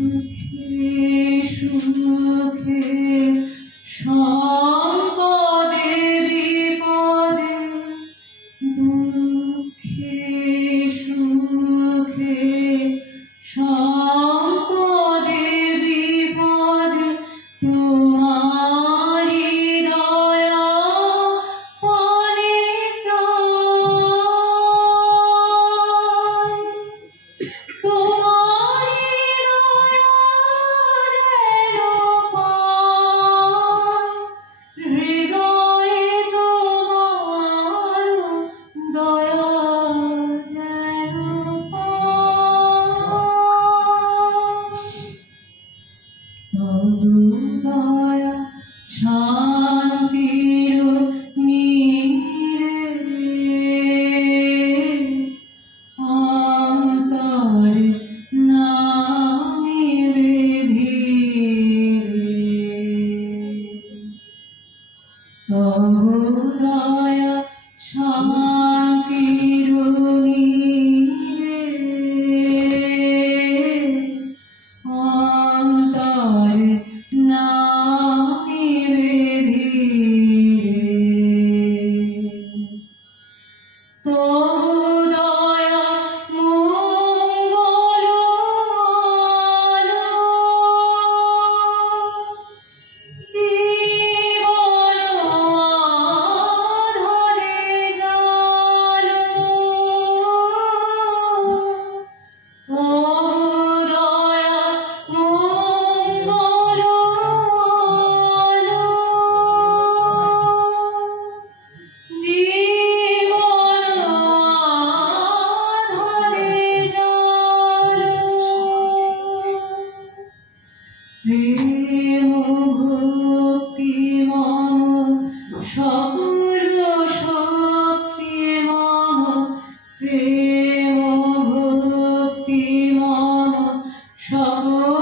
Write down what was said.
দুঃখে সকল